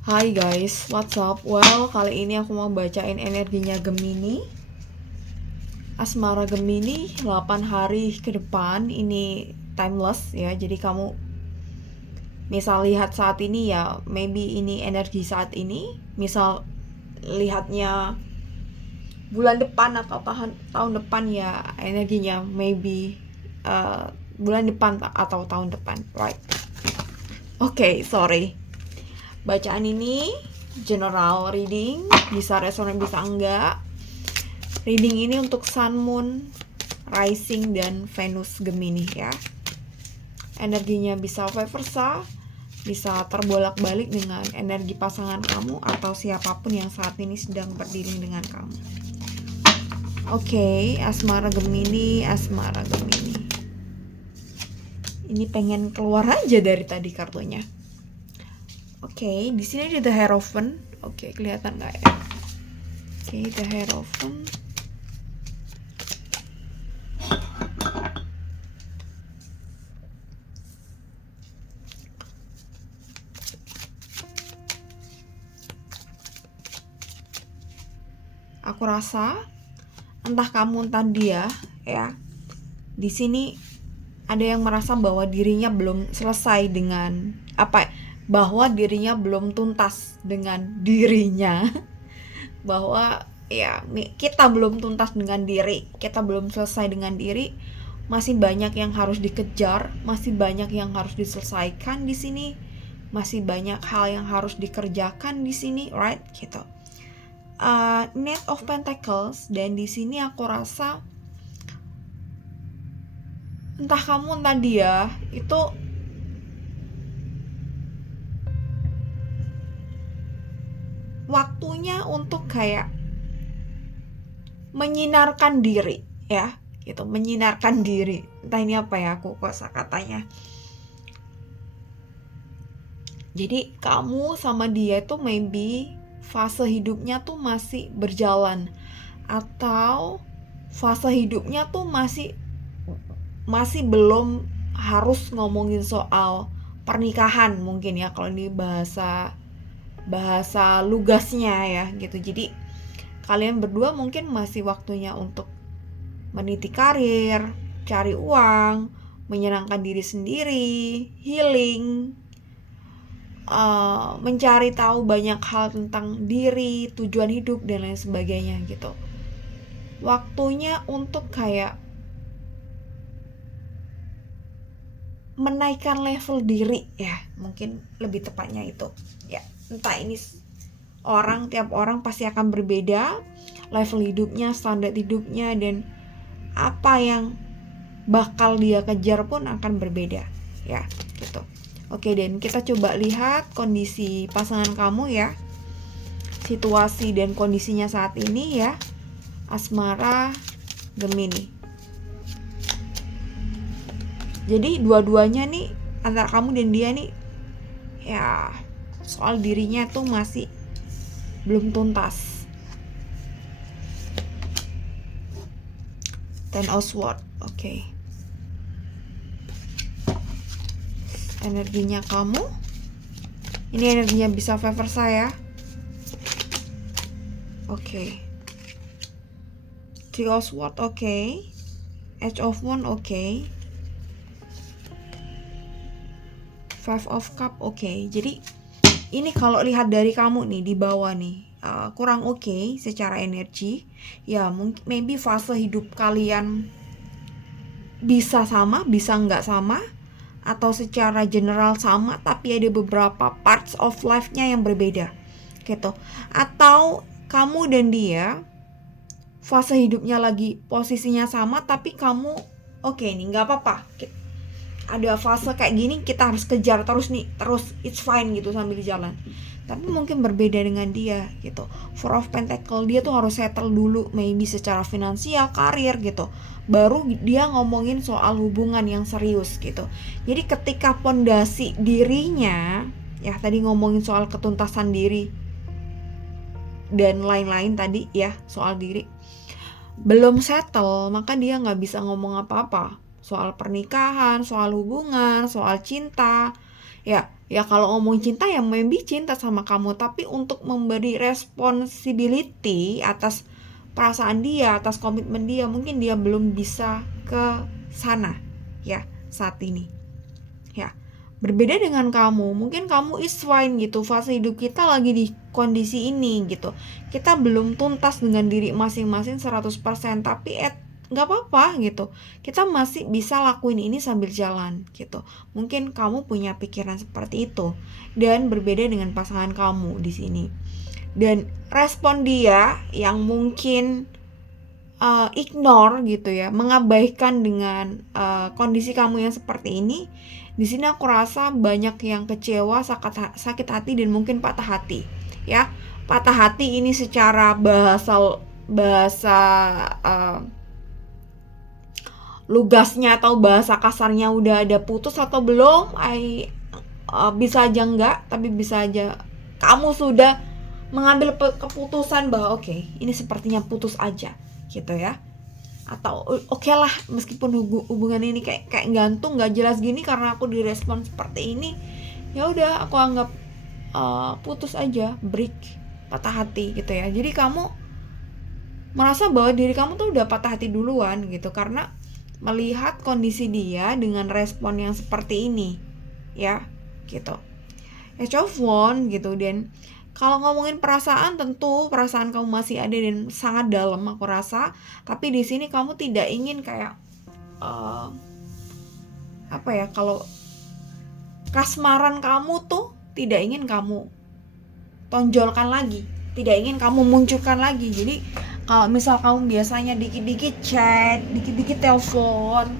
Hai guys, what's up? Well, kali ini aku mau bacain energinya Gemini. Asmara Gemini 8 hari ke depan ini timeless ya. Jadi kamu misal lihat saat ini ya, maybe ini energi saat ini. Misal lihatnya bulan depan atau tahun depan ya, energinya maybe bulan depan atau tahun depan, right? Oke, sorry. Bacaan ini general reading, bisa resonan bisa enggak. Reading ini untuk Sun, Moon, Rising, dan Venus Gemini ya. Energinya bisa vice versa, bisa terbolak-balik dengan energi pasangan kamu atau siapapun yang saat ini sedang berdiri dengan kamu. Oke, Asmara Gemini, Asmara Gemini. Ini pengen keluar aja dari tadi kartunya. Oke, di sini ada The Hierophant. Oke, kelihatan nggak ya? Oke, The Hierophant. Aku rasa entah kamu entah dia ya. Di sini ada yang merasa bahwa dirinya belum selesai dengan bahwa dirinya belum tuntas dengan dirinya. Bahwa ya kita belum tuntas dengan diri, kita belum selesai dengan diri, masih banyak yang harus dikejar, masih banyak yang harus diselesaikan di sini, masih banyak hal yang harus dikerjakan di sini, right? Gitu. Knight of Pentacles, dan di sini aku rasa entah kamu entah dia itu waktunya untuk kayak menyinarkan diri ya, gitu, menyinarkan diri. Entah ini apa ya, aku kosa katanya. Jadi kamu sama dia itu maybe fase hidupnya tuh masih berjalan, atau fase hidupnya tuh masih belum harus ngomongin soal pernikahan mungkin ya, kalau ini bahasa lugasnya ya gitu. Jadi kalian berdua mungkin masih waktunya untuk meniti karir, cari uang, menyenangkan diri sendiri, healing, mencari tahu banyak hal tentang diri, tujuan hidup, dan lain sebagainya gitu. Waktunya untuk kayak menaikkan level diri ya, mungkin lebih tepatnya itu ya. Entah ini tiap orang pasti akan berbeda level hidupnya, standar hidupnya, dan apa yang bakal dia kejar pun akan berbeda ya gitu. Oke, dan kita coba lihat kondisi pasangan kamu ya, situasi dan kondisinya saat ini ya, Asmara Gemini. Jadi dua-duanya nih, antara kamu dan dia nih ya, soal dirinya tuh masih belum tuntas. Ten of Swords, oke. Energinya kamu, ini energinya bisa favor saya. Oke. Three of Swords, oke. Edge of Wands, oke. Five of Cup, oke. Jadi ini kalau lihat dari kamu nih di bawah nih, kurang oke secara energi ya. Mungkin maybe fase hidup kalian bisa sama, bisa nggak sama, atau secara general sama tapi ada beberapa parts of life-nya yang berbeda gitu. Atau kamu dan dia fase hidupnya lagi posisinya sama tapi kamu oke nih, nggak apa-apa, ada fase kayak gini kita harus kejar terus nih, terus it's fine gitu sambil jalan. Tapi mungkin berbeda dengan dia gitu. Four of Pentacle, dia tuh harus settle dulu maybe secara finansial, karir gitu, baru dia ngomongin soal hubungan yang serius gitu. Jadi ketika pondasi dirinya ya, tadi ngomongin soal ketuntasan diri dan lain-lain tadi ya, soal diri belum settle, maka dia nggak bisa ngomong apa-apa soal pernikahan, soal hubungan, soal cinta ya. Ya kalau ngomong cinta ya maybe cinta sama kamu, tapi untuk memberi responsibility atas perasaan dia, atas komitmen dia, mungkin dia belum bisa ke sana ya saat ini. Ya. Berbeda dengan kamu, mungkin kamu is fine gitu, fase hidup kita lagi di kondisi ini gitu. Kita belum tuntas dengan diri masing-masing 100%, tapi nggak apa-apa gitu. Kita masih bisa lakuin ini sambil jalan gitu. Mungkin kamu punya pikiran seperti itu dan berbeda dengan pasangan kamu di sini. Dan respon dia yang mungkin ignore gitu ya, mengabaikan dengan kondisi kamu yang seperti ini. Di sini aku rasa banyak yang kecewa, sakit hati dan mungkin patah hati ya. Patah hati ini secara bahasa lugasnya atau bahasa kasarnya udah ada putus atau belum. Bisa aja enggak, tapi bisa aja kamu sudah mengambil keputusan bahwa oke, ini sepertinya putus aja gitu ya. Atau oke lah, meskipun hubungan ini kayak gantung, nggak jelas gini karena aku direspon seperti ini, ya udah aku anggap putus aja, break, patah hati gitu ya. Jadi kamu merasa bahwa diri kamu tuh udah patah hati duluan gitu karena melihat kondisi dia dengan respon yang seperti ini ya gitu. Edge of Wand gitu. Dan kalau ngomongin perasaan, tentu perasaan kamu masih ada dan sangat dalam aku rasa. Tapi di sini kamu tidak ingin kayak kalau kasmaran kamu tuh tidak ingin kamu tonjolkan lagi, tidak ingin kamu munculkan lagi. Jadi kalau misal kamu biasanya dikit-dikit chat, dikit-dikit telepon,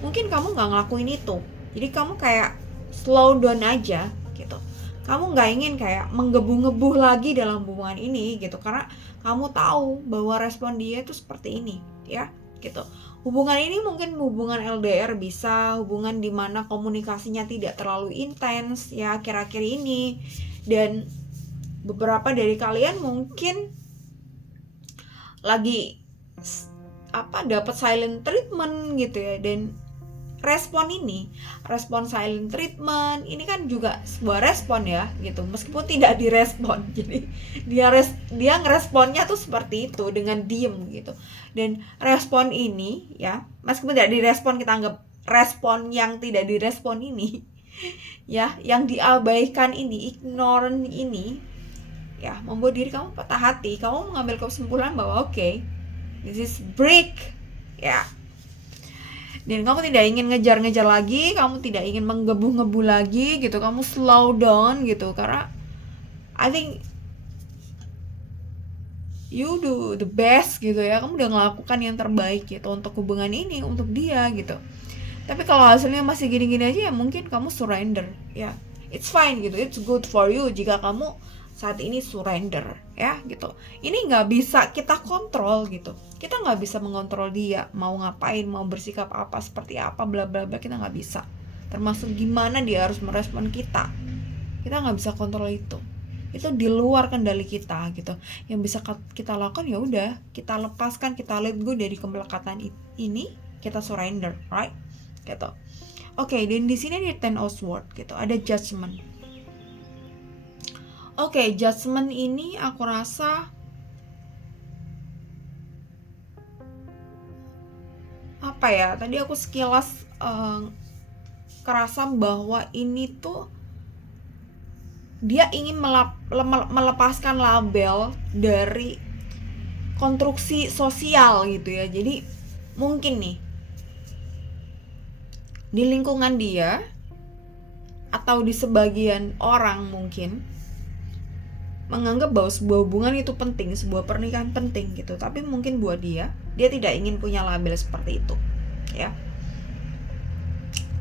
mungkin kamu nggak ngelakuin itu. Jadi kamu kayak slow down aja gitu. Kamu nggak ingin kayak menggebu-gebu lagi dalam hubungan ini gitu, karena kamu tahu bahwa respon dia itu seperti ini ya gitu. Hubungan ini mungkin hubungan LDR, bisa hubungan dimana komunikasinya tidak terlalu intens ya akhir-akhir ini. Dan beberapa dari kalian mungkin lagi dapat silent treatment gitu ya. Dan respon silent treatment ini kan juga sebuah respon ya gitu, meskipun tidak direspon. Jadi dia ngeresponnya tuh seperti itu dengan diem gitu. Dan respon ini ya, meskipun tidak direspon, kita anggap respon yang tidak direspon ini ya, yang diabaikan ini, ignorant ini ya, membuat diri kamu patah hati. Kamu mengambil kesimpulan bahwa oke, this is break ya. Dan kamu tidak ingin ngejar-ngejar lagi, kamu tidak ingin menggebu-gebu lagi gitu, kamu slow down gitu. Karena I think you do the best gitu ya, kamu udah ngelakukan yang terbaik gitu untuk hubungan ini, untuk dia gitu. Tapi kalau hasilnya masih gini-gini aja ya mungkin kamu surrender ya. It's fine gitu, it's good for you jika kamu saat ini surrender ya gitu. Ini nggak bisa kita kontrol gitu. Kita nggak bisa mengontrol dia mau ngapain, mau bersikap apa, seperti apa, bla bla bla, kita nggak bisa. Termasuk gimana dia harus merespon kita nggak bisa kontrol itu di luar kendali kita gitu. Yang bisa kita lakukan ya udah kita lepaskan, kita let go dari kemelekatan ini, kita surrender, right gitu. Oke, dan di sini di Ten of Swords gitu ada judgment. Oke, judgment ini aku rasa tadi aku sekilas kerasa bahwa ini tuh dia ingin melepaskan label dari konstruksi sosial gitu ya. Jadi mungkin nih di lingkungan dia atau di sebagian orang mungkin menganggap bahwa sebuah hubungan itu penting, sebuah pernikahan penting gitu. Tapi mungkin buat dia tidak ingin punya label seperti itu ya.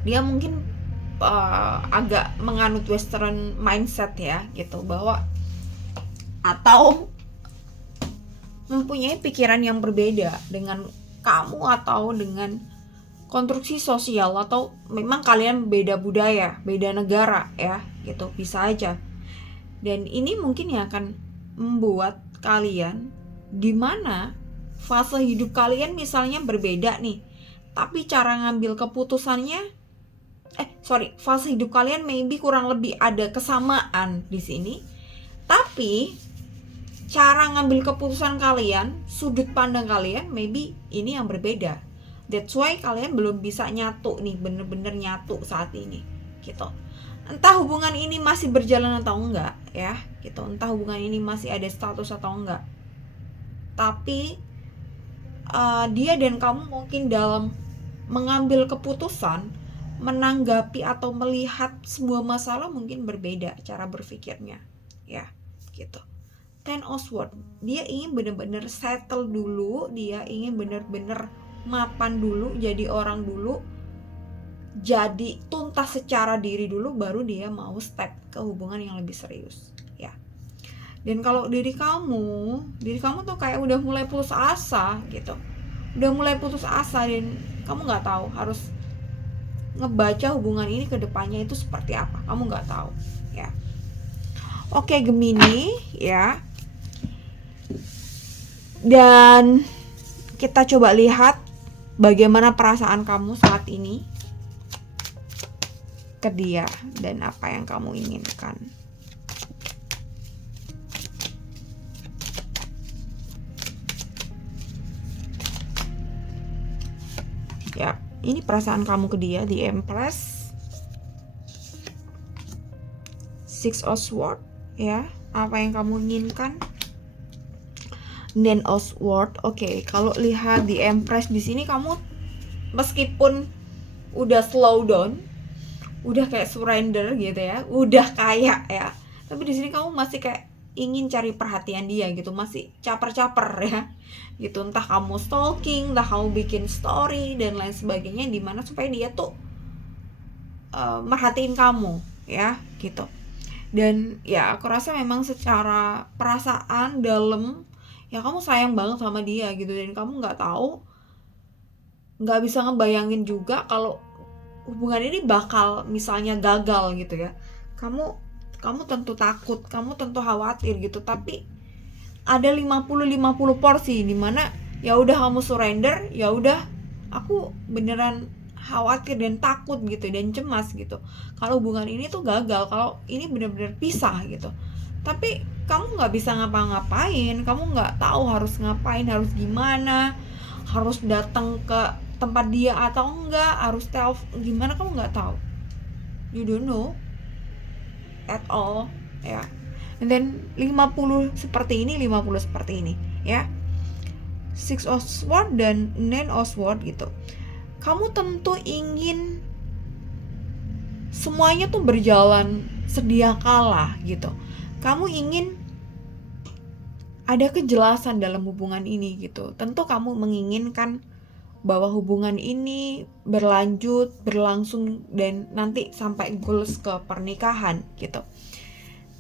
Dia mungkin agak menganut western mindset ya gitu, bahwa atau mempunyai pikiran yang berbeda dengan kamu atau dengan konstruksi sosial, atau memang kalian beda budaya, beda negara ya gitu, bisa aja. Dan ini mungkin yang akan membuat kalian dimana fase hidup kalian misalnya berbeda nih, tapi cara ngambil keputusannya fase hidup kalian maybe kurang lebih ada kesamaan di sini, tapi cara ngambil keputusan kalian, sudut pandang kalian maybe ini yang berbeda. That's why kalian belum bisa nyatu nih, bener-bener nyatu saat ini gitu. Entah hubungan ini masih berjalan atau enggak ya gitu, entah hubungan ini masih ada status atau enggak, tapi dia dan kamu mungkin dalam mengambil keputusan, menanggapi atau melihat sebuah masalah mungkin berbeda cara berpikirnya ya gitu. Ten of Swords, dia ingin bener-bener settle dulu, dia ingin bener-bener mapan dulu, jadi orang dulu, jadi tuntas secara diri dulu, baru dia mau step ke hubungan yang lebih serius ya. Dan kalau diri kamu tuh kayak udah mulai putus asa gitu, udah mulai putus asa, dan kamu nggak tahu harus ngebaca hubungan ini ke depannya itu seperti apa, kamu nggak tahu ya. Oke Gemini ya, dan kita coba lihat bagaimana perasaan kamu saat ini ke dia dan apa yang kamu inginkan. Ya, ini perasaan kamu ke dia, di Empress, Six of Swords ya, apa yang kamu inginkan. Nine of Swords. Oke, kalau lihat di Empress di sini, kamu meskipun udah slow down, udah kayak surrender gitu ya, udah kayak ya, tapi di sini kamu masih kayak ingin cari perhatian dia gitu, masih caper-caper ya gitu. Entah kamu stalking, entah kamu bikin story dan lain sebagainya, dimana supaya dia tuh merhatiin kamu ya gitu. Dan ya aku rasa memang secara perasaan dalam ya kamu sayang banget sama dia gitu, dan kamu nggak bisa ngebayangin juga kalau hubungan ini bakal misalnya gagal gitu ya. Kamu tentu takut, kamu tentu khawatir gitu, tapi ada 50-50 porsi dimana ya udah kamu surrender, ya udah aku beneran khawatir dan takut gitu dan cemas gitu kalau hubungan ini tuh gagal, kalau ini bener-bener pisah gitu. Tapi kamu nggak bisa ngapa-ngapain, kamu nggak tahu harus ngapain, harus gimana, harus datang ke tempat dia atau enggak, harus telepon gimana, kamu nggak tahu, you don't know at all ya. And then 50 seperti ini, 50 seperti ini ya. Six of Swords dan Nine of Swords gitu. Kamu tentu ingin semuanya tuh berjalan sedia kala gitu. Kamu ingin ada kejelasan dalam hubungan ini gitu. Tentu kamu menginginkan bahwa hubungan ini berlanjut, berlangsung, dan nanti sampai goals ke pernikahan gitu.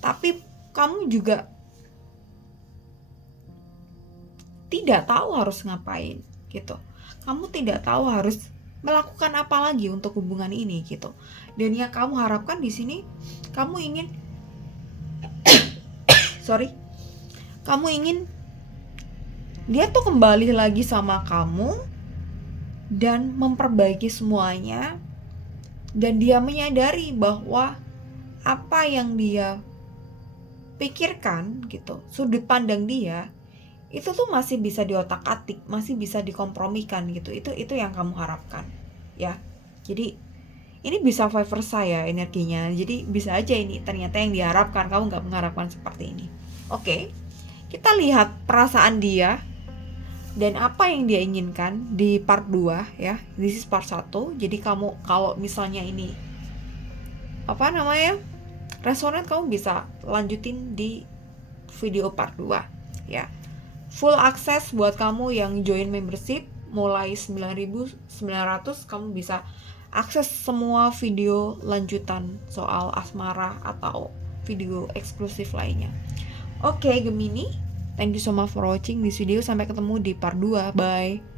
Tapi kamu juga tidak tahu harus ngapain gitu. Kamu tidak tahu harus melakukan apa lagi untuk hubungan ini gitu. Dan yang kamu harapkan di sini, kamu ingin kamu ingin dia tuh kembali lagi sama kamu dan memperbaiki semuanya, dan dia menyadari bahwa apa yang dia pikirkan gitu, sudut pandang dia itu tuh masih bisa diotak-atik, masih bisa dikompromikan gitu. Itu yang kamu harapkan ya. Jadi ini bisa vice versa ya energinya. Jadi bisa aja ini ternyata yang diharapkan, kamu nggak mengharapkan seperti ini. Oke, kita lihat perasaan dia dan apa yang dia inginkan di part 2 ya. This is part 1. Jadi kamu kalau misalnya ini resonate, kamu bisa lanjutin di video part 2 ya. Full access buat kamu yang join membership mulai 9.900, kamu bisa akses semua video lanjutan soal asmara atau video eksklusif lainnya. Oke Gemini, thank you so much for watching this video. Sampai ketemu di part 2. Bye.